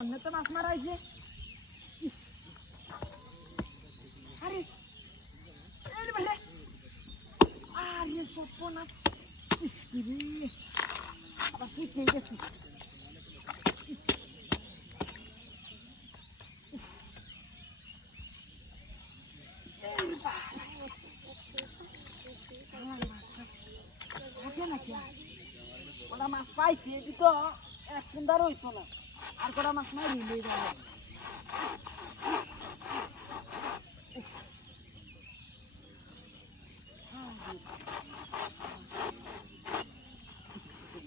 তো মাছ মারাইছে। আরে এই বলে আরে সপনা রে আবার কি খেয়ে গেছি। ওরা মাছ পাইছে তো এক সুন্দর হইতো না, আর কটা মাছ নাই মিলে যাবে।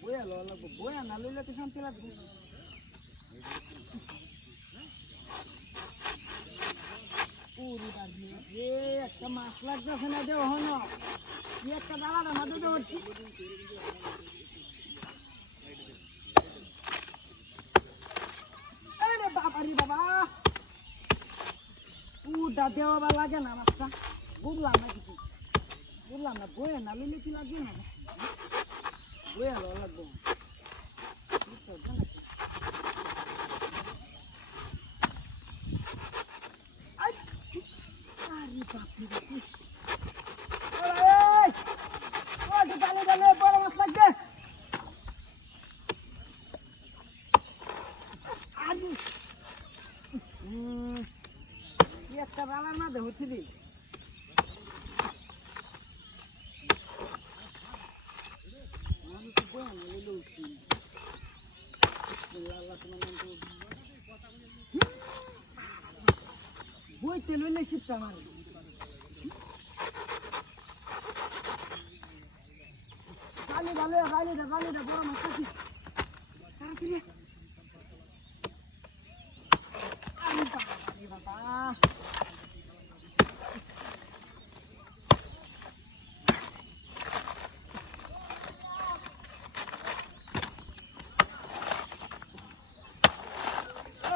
বয়া লো লাগবো, বয়া না লইলে তো শান্তি লাগবে। একটা মাছ লাগতেছে না দেও হন একটা দাঁড়া মাদু ধরছি। বাবারি বাবা পুটা দেওয়া লাগে না মাছটা, বুঝলাম না কিছু, বুঝলাম না। বয়ে না লিলে কি লাগবে না, বয়ে লো লাগবো। বড় মাছ লাগবে। একটা বেলার মাঝে হচ্ছে রে বইতে লইলে শিখতে আমার গালি ভালো গালি রে বড় মাছ থাকি বাবা।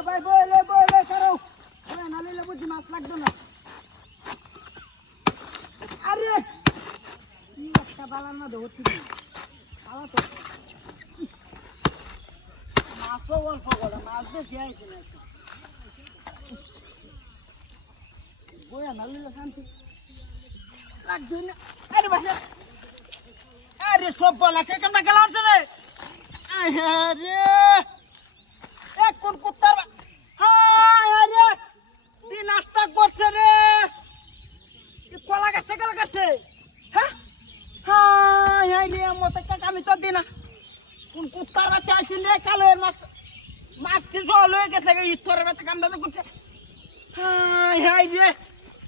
ভাই বইলে কারো না নিলে বুঝি মাছ লাগবে না। আরে একটা বালার না ধরছি তো মাছও অল্প করে, মাছ বেশি আইছে না বইয়া না নিলে শান্তি লাগবে না। আরে বাসা আরে সব বলা সে কেমন গেলাম রে। আরে এক কোন কুত্তার আরে তুই নাস্তা করছে রে, কলা গাছে গেল গাছে। হ্যাঁ হ্যাঁ রে মতো আমি তো দিই না কোন কুত্তার বাচ্চা আসছিল রে কালো মাছ মাছটি জল হয়ে গেছে ইস্তরের বাচ্চা কামড়াতে করছে। হ্যাঁ হ্যাঁ রে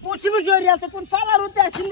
বসে হয়ে আছে কোন সালার উঠে আসছিল।